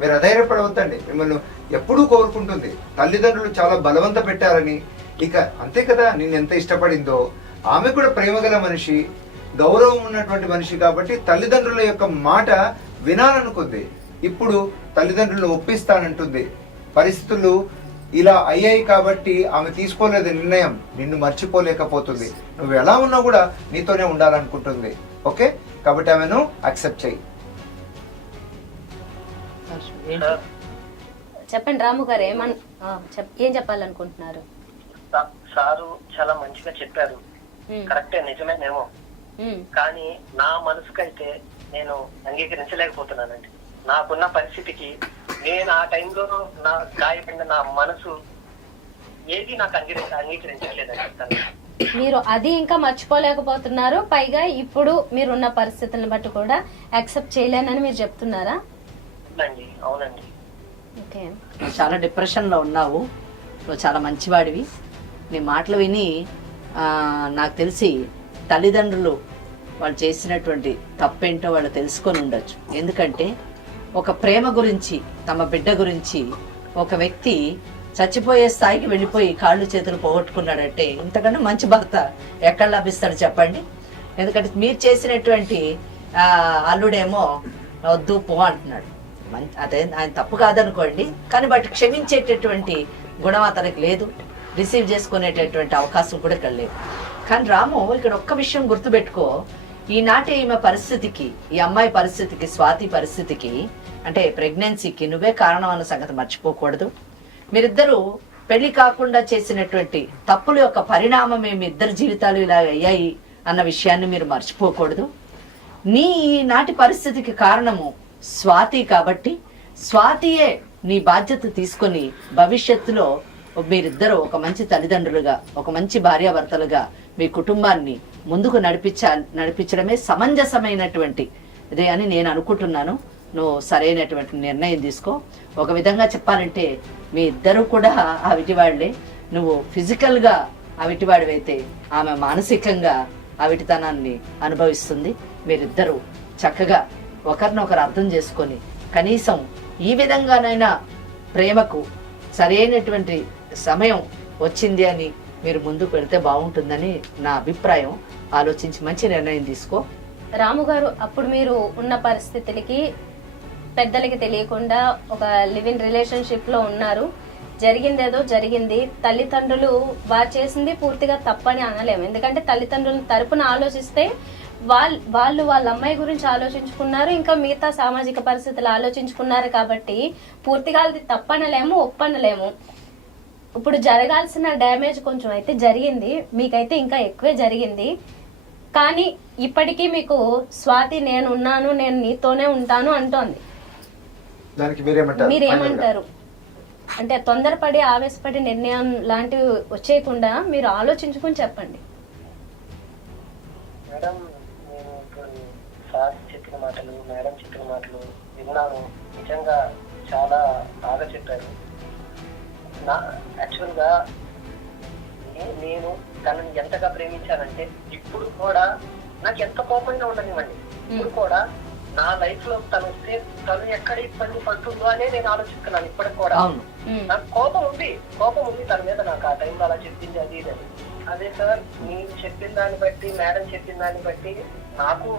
మీరు అధైర్యపడవద్దండి. మిమ్మల్ని ఎప్పుడూ కోరుకుంటుంది. తల్లిదండ్రులు చాలా బలవంత పెట్టారని ఇక అంతే కదా. నిన్ను ఎంత ఇష్టపడిందో, ఆమె కూడా ప్రేమగల మనిషి, గౌరవం ఉన్నటువంటి మనిషి కాబట్టి తల్లిదండ్రుల యొక్క మాట వినాలనుకుంది. ఇప్పుడు తల్లిదండ్రులను ఒప్పిస్తానంటుంది. పరిస్థితులు ఇలా అయ్యాయి కాబట్టి ఆమె తీసుకోలేదు నిర్ణయం. నిన్ను మర్చిపోలేకపోతుంది. నువ్వు ఎలా ఉన్నా కూడా నీతోనే ఉండాలనుకుంటుంది. ఓకే, కాబట్టి ఆమెను అక్సెప్ట్ చేయి. చెప్పండి రాము గారు, ఏం చెప్పాలనుకుంటున్నారు? సారు చాలా మంచిగా చెప్పారు, కరెక్టే, నిజమేనేమో. కానీ నా మనసుకైతే నేను అంగీకరించలేకపోతున్నానండి. నాకున్న పరిస్థితికి నేను ఆ టైంలో నా గాయపడిన నా మనసు ఏది నాకు అంగీకరించట్లేదండి. మీరు అది ఇంకా మర్చిపోలేకపోతున్నారు, పైగా ఇప్పుడు మీరున్న పరిస్థితులను బట్టి కూడా యాక్సెప్ట్ చేయలేనని మీరు చెప్తున్నారా? అవునండి. ఓకే, చాలా డిప్రెషన్ లో ఉన్నావు, నువ్వు చాలా మంచివాడివి. నీ మాటలు విని నాకు తెలిసి తల్లిదండ్రులు వాళ్ళు చేసినటువంటి తప్పేంటో వాళ్ళు తెలుసుకొని ఉండొచ్చు. ఎందుకంటే ఒక ప్రేమ గురించి, తమ బిడ్డ గురించి ఒక వ్యక్తి చచ్చిపోయే స్థాయికి వెళ్ళిపోయి కాళ్ళు చేతులు పోగొట్టుకున్నాడంటే ఇంతకన్నా మంచి భర్త ఎక్కడ లభిస్తాడు చెప్పండి? ఎందుకంటే మీరు చేసినటువంటి అల్లుడేమో వద్దు పో అంటున్నాడు. అదే ఆయన తప్పు కాదనుకోండి, కానీ బట్ క్షమించేటటువంటి గుణం అతనికి లేదు, రిసీవ్ చేసుకునేటటువంటి అవకాశం కూడా ఇక్కడ లేదు. కానీ రాము, ఇక్కడ ఒక్క విషయం గుర్తుపెట్టుకో, ఈనాటి ఈమె పరిస్థితికి, ఈ అమ్మాయి పరిస్థితికి, స్వాతి పరిస్థితికి, అంటే ప్రెగ్నెన్సీకి నువ్వే కారణం అన్న సంగతి మర్చిపోకూడదు. మీరిద్దరూ పెళ్లి కాకుండా చేసినటువంటి తప్పుల యొక్క పరిణామం మీ ఇద్దరు జీవితాలు ఇలా అయ్యాయి అన్న విషయాన్ని మీరు మర్చిపోకూడదు. నీ నాటి పరిస్థితికి కారణము స్వాతి కాబట్టి స్వాతియే నీ బాధ్యత తీసుకొని భవిష్యత్తులో మీరిద్దరూ ఒక మంచి తల్లిదండ్రులుగా, ఒక మంచి భార్యాభర్తలుగా మీ కుటుంబాన్ని ముందుకు నడిపించడమే సమంజసమైనటువంటి ఇదే అని నేను అనుకుంటున్నాను. నువ్వు సరైనటువంటి నిర్ణయం తీసుకో. ఒక విధంగా చెప్పాలంటే మీ ఇద్దరు కూడా అవిటివాళ్లే. నువ్వు ఫిజికల్గా అవిటివాడివైతే ఆమె మానసికంగా అవిటితనాన్ని అనుభవిస్తుంది. మీరిద్దరూ చక్కగా ఒకరినొకరు అర్థం చేసుకొని కనీసం ఈ విధంగానైనా ప్రేమకు సరైనటువంటి సమయం వచ్చింది అని మీరు ముందుకు వెళ్తే బాగుంటుందని నా అభిప్రాయం. ఆలోచించి మంచి నిర్ణయం తీసుకో. రాము గారు, అప్పుడు మీరు ఉన్న పరిస్థితులకి పెద్దలకి తెలియకుండా ఒక లివ్ ఇన్ రిలేషన్షిప్ లో ఉన్నారు. జరిగిందేదో జరిగింది. తల్లిదండ్రులు వారు చేసింది పూర్తిగా తప్పని అనలేము. ఎందుకంటే తల్లిదండ్రుల తరపున ఆలోచిస్తే వాళ్ళు వాళ్ళ అమ్మాయి గురించి ఆలోచించుకున్నారు, ఇంకా మిగతా సామాజిక పరిస్థితులు ఆలోచించుకున్నారు. కాబట్టి పూర్తిగా అది తప్పనలేము, ఒప్పనలేము. ఇప్పుడు జరగాల్సిన డ్యామేజ్ కొంచెం అయితే జరిగింది, మీకైతే ఇంకా ఎక్కువే జరిగింది. కానీ ఇప్పటికీ మీకు స్వాతి నేను ఉన్నాను, నేను నీతోనే ఉంటాను అంటోంది. మీరేమంటారు? అంటే తొందరపడి ఆవేశపడి నిర్ణయం లాంటివి వచ్చేయకుండా మీరు ఆలోచించుకుని చెప్పండి. మేడం, నేను ఇప్పుడు సార్ చెప్పిన మాటలు, మేడం చెప్పిన మాటలు విన్నాను. నిజంగా చాలా బాగా చెప్పారు. యాక్చువల్గా నేను తనని ఎంతగా ప్రేమించానంటే ఇప్పుడు కూడా నాకు ఎంత కోపంగా ఉండనివ్వండి, ఇప్పుడు కూడా నా లైఫ్ లో తను వస్తే తను ఎక్కడ ఇబ్బంది పడుతుందో అనే నేను ఆలోచిస్తున్నాను. ఇప్పటికి కూడా నాకు కోపం ఉంది తన మీద. నాకు ఆ టైంలో అలా చెప్పింది అది ఇదని. అదే సార్, మీరు చెప్పిన దాన్ని బట్టి, మేడం చెప్పిన దాన్ని బట్టి నాకు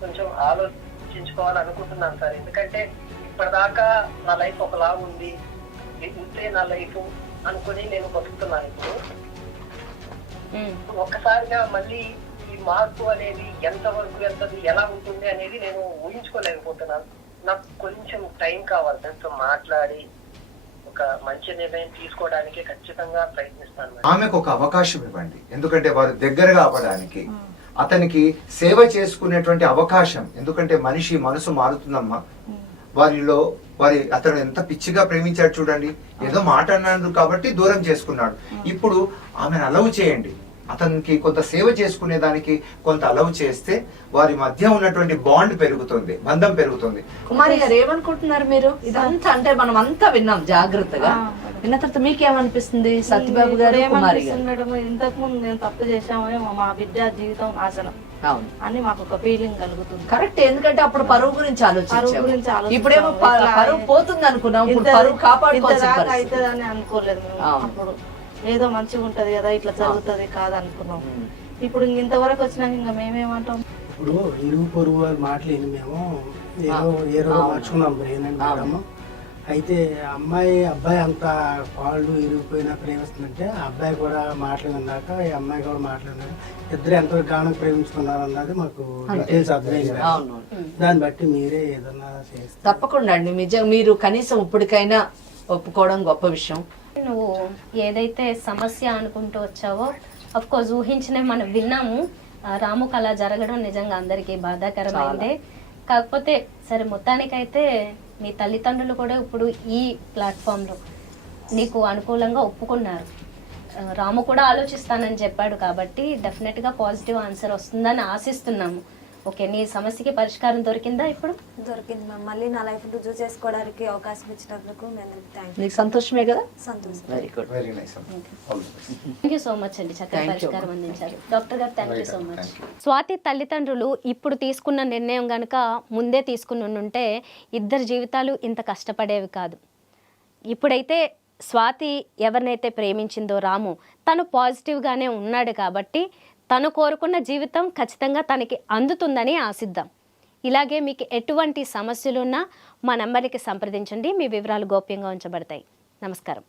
కొంచెం ఆలోచించుకోవాలనుకుంటున్నాను సార్. ఎందుకంటే ఇప్పటిదాకా నా లైఫ్ ఒకలా ఉంది, ఇంతే నా లైఫ్ అనుకుని నేను బతుకుతున్నాను. ఇప్పుడు ఒక్కసారిగా మళ్ళీ ఈ మార్పు అనేది ఎంతవరకు వెళ్తుంది, ఎలా ఉంటుంది అనేది నేను ఊహించుకోలేకపోతున్నాను. నాకు కొంచెం టైం కావాలి. దాంతో మాట్లాడి ఒక మంచి నిర్ణయం తీసుకోవడానికి ఖచ్చితంగా ప్రయత్నిస్తాను. ఆమెకు ఒక అవకాశం ఇవ్వండి. ఎందుకంటే వారు దగ్గరగా అవ్వడానికి, అతనికి సేవ చేసుకునేటువంటి అవకాశం. ఎందుకంటే మనిషి మనసు మారుతుందమ్మా. అతను ఎంత పిచ్చిగా ప్రేమించాడు చూడండి. ఏదో మాట అన్నాడు కాబట్టి దూరం చేసుకున్నాడు. ఇప్పుడు ఆమెను అలవ్ చేయండి. అతనికి కొంత సేవ చేసుకునే దానికి కొంత అలవ్ చేస్తే వారి మధ్య ఉన్నటువంటి బాండ్ పెరుగుతుంది, బంధం పెరుగుతుంది. కుమారి గారు ఏమనుకుంటున్నారు మీరు? ఇదంతా అంటే మనం అంతా విన్నాం జాగ్రత్తగా. విన్న తర్వాత మీకేమనిపిస్తుంది సత్యబాబు గారు, కుమారి గారు? మేడం ఇంతకు ముందు నేను తప్పు చేశామని మా బిడ్డ జీవితం నాశనం అవును, అని మాకు ఒక ఫీలింగ్ కలుగుతుంది. కరెక్ట్. ఎందుకంటే అప్పుడు పరువు గురించి ఆలోచించాము, గురించి ఆలోచించాము. ఇప్పుడేమో పరువు పోతుంది అనుకున్నాం, ఇప్పుడు పరువు కాపాడుకోవాల్సిన పరిస్థితి. అవుతుందని అనుకోలేదు మేము. అప్పుడు ఏదో మంచిగా ఉంటది కదా, ఇట్లా జరుగుతుంది కాదనుకున్నాం. ఇప్పుడు ఇంతవరకు వచ్చినాక ఇంకా మేమేమంటాం? ఇప్పుడు ఇరుగు పొరుగు వారి మాటలు విని మేము ఏదో మార్చుకున్నాం బ్రెయిన్ అండి మేడము. అయితే అబ్బాయి అంత కాళ్ళు ఇరిగిపోయినా ప్రేమిస్తుందంటే ఆ అబ్బాయి కూడా మాటలు విన్నాక ఈ అమ్మాయి కూడా మాటలు విన్నాక ఇద్దరు ఎంతవరకు గానం ప్రేమించుకున్నారు అన్నది మాకు డీటెయిల్స్ అర్థమైంది. అవును, దాన్ని బట్టి మీరే ఏదన్నా చేస్తారు. తప్పకుండా అండి. నిజంగా మీరు కనీసం ఇప్పటికైనా ఒప్పుకోవడం గొప్ప విషయం. నువ్వు ఏదైతే సమస్య అనుకుంటూ వచ్చావో అఫ్ కోర్స్ ఊహించినవి మనం విన్నాము. రాముకు అలా జరగడం నిజంగా అందరికీ బాధాకరమైందే. కాకపోతే సరే, మొత్తానికైతే మీ తల్లిదండ్రులు కూడా ఇప్పుడు ఈ ప్లాట్ఫామ్లో నీకు అనుకూలంగా ఒప్పుకున్నారు. రాము కూడా ఆలోచిస్తానని చెప్పాడు కాబట్టి డెఫినెట్గా పాజిటివ్ ఆన్సర్ వస్తుందని ఆశిస్తున్నాము. ఓకే, నీ సమస్యకి పరిష్కారం దొరికిందా? ఇప్పుడు దొరికింది మ్యామ్. మళ్ళీ నా లైఫ్ రుజువు చేసుకోవడానికి అవకాశం ఇచ్చినందుకు మేము థ్యాంక్ నీకు సంతోషమే కదా? సంతోషం. Very good. Very nice. Thank you so much అండి, చక్కగా పరిష్కారం అందించారు. డాక్టర్ గారు thank you so much. Swathi తల్లిదండ్రులు ఇప్పుడు తీసుకున్న నిర్ణయం కనుక ముందే తీసుకుని ఉంటే ఇద్దరు జీవితాలు ఇంత కష్టపడేవి కాదు. ఇప్పుడైతే స్వాతి ఎవరినైతే ప్రేమించిందో రాము, తను పాజిటివ్గానే ఉన్నాడు కాబట్టి తను కోరుకున్న జీవితం ఖచ్చితంగా తనకి అందుతుందని ఆశిద్దాం. ఇలాగే మీకు ఎటువంటి సమస్యలున్నా మా నంబర్కి సంప్రదించండి, మీ వివరాలు గోప్యంగా ఉంచబడతాయి. నమస్కారం.